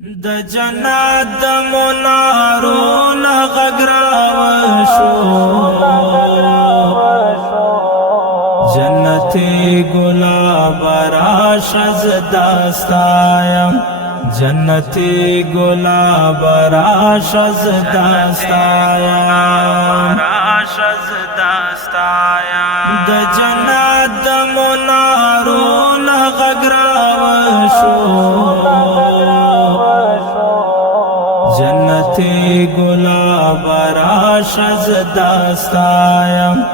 د جنات د منارونو غږ راوشو جنتي ګلاب راشه زدا ستایم جنتي ګلاب راشه زدا ستایم د جنات د منارونو غږ راوشو جنتی گلاب راشه زدا ستایم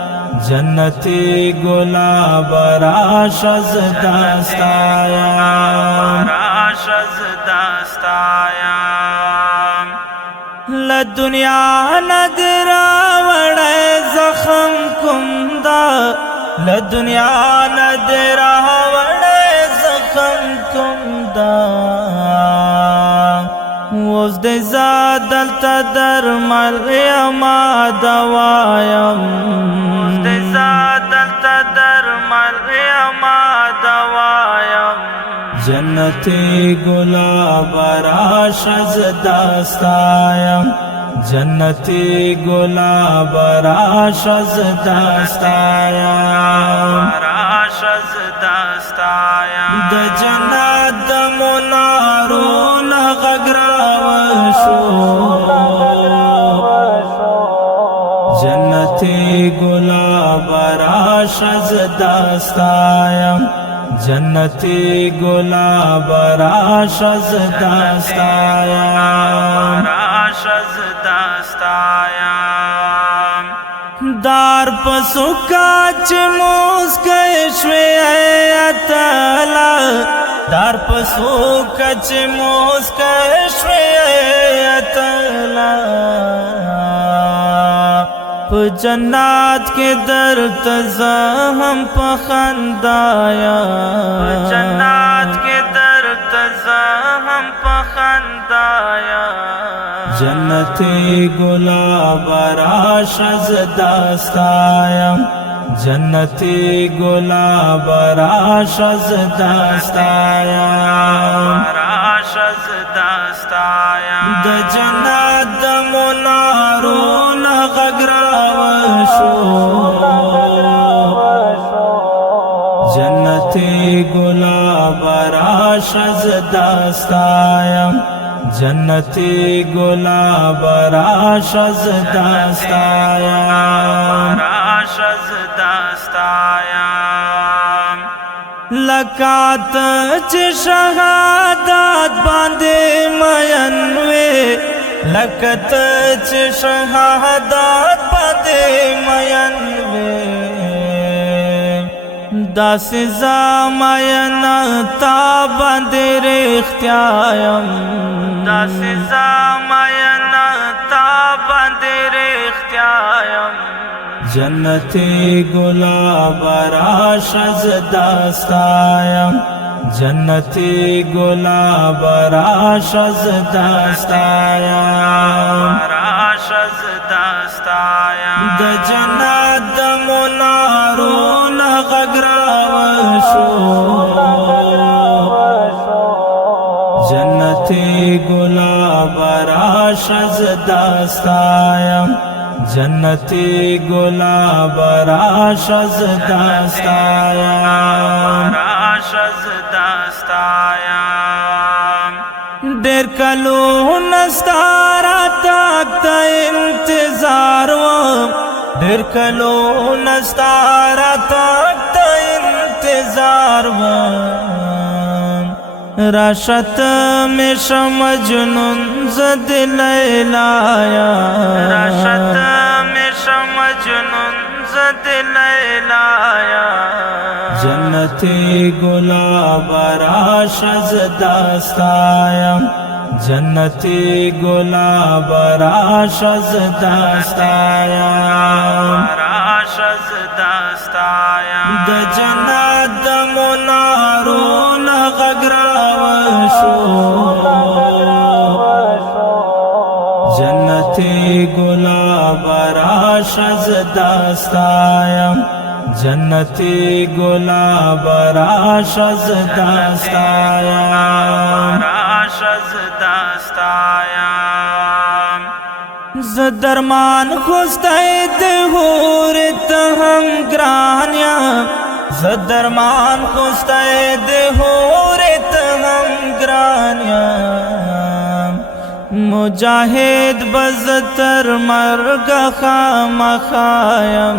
جنتی گلاب راشه زدا ستایم لدنیا ندر وڑے زخم کمدا لدنیا ندر وڑے زخم کمدا اوس د زادل تدر مل یما دوایم د زادل تدر مل یما دوایم جنتی گلاب راشه زدا ستایم جنتی گلاب راشه زدا ستایم د جنت د منارونو غږ راوشو جنتی گلاب راشه زدا ستایم جنتی گلاب راشه زدا ستایم دار پسو کاچ موسکای شوی اتلا دار پسو کاچ موسکای شوی اتلا په جنات کې در تزهم پخندایا جنات کې در تزهم پخندایا جنتی گلاب راشه زدا ستایم جنتی گلاب راشه زدا ستایم د جنت د منارونو غږ راوشو جنتی گلاب راشه زدا ستایم جنتی گلاب راشه زدا ستایم لکات چې شهادت باندې مین وې لکات چې شهادت باندې مین وې داسې زماینه تا باندې رښتیایم داسې زماینه تا باندې رښتیایم جنتی گلاب راشه زدا ستایم جنتی گلاب راشه زدا ستایم د جنت د منارونو غږ راوشو جنتی گلاب راشه زدا ستایم جنتی گلاب راشه زدا ستایم ډېر کلونه ستا راتګ ته انتظار وم ډېر کلونه ستا راتګ ته انتظار وم راشت میں مجنون زد لیلایا راشت میں مجنون زد لیلایا جنتی گلاب راشه زدا ستایم جنتی گلاب راشه زدا ستایم د جنت د منارونو غږ راوشو جنتی گلاب راشه زدا ستایم جنتی گلاب راشه زدا ستایم راشز داستایم ز درمان خوستای د هور ته هم ګران یم ز درمان خوستای د هور ته هم ګران یم مجاهد بز تر مرګ خامخا یم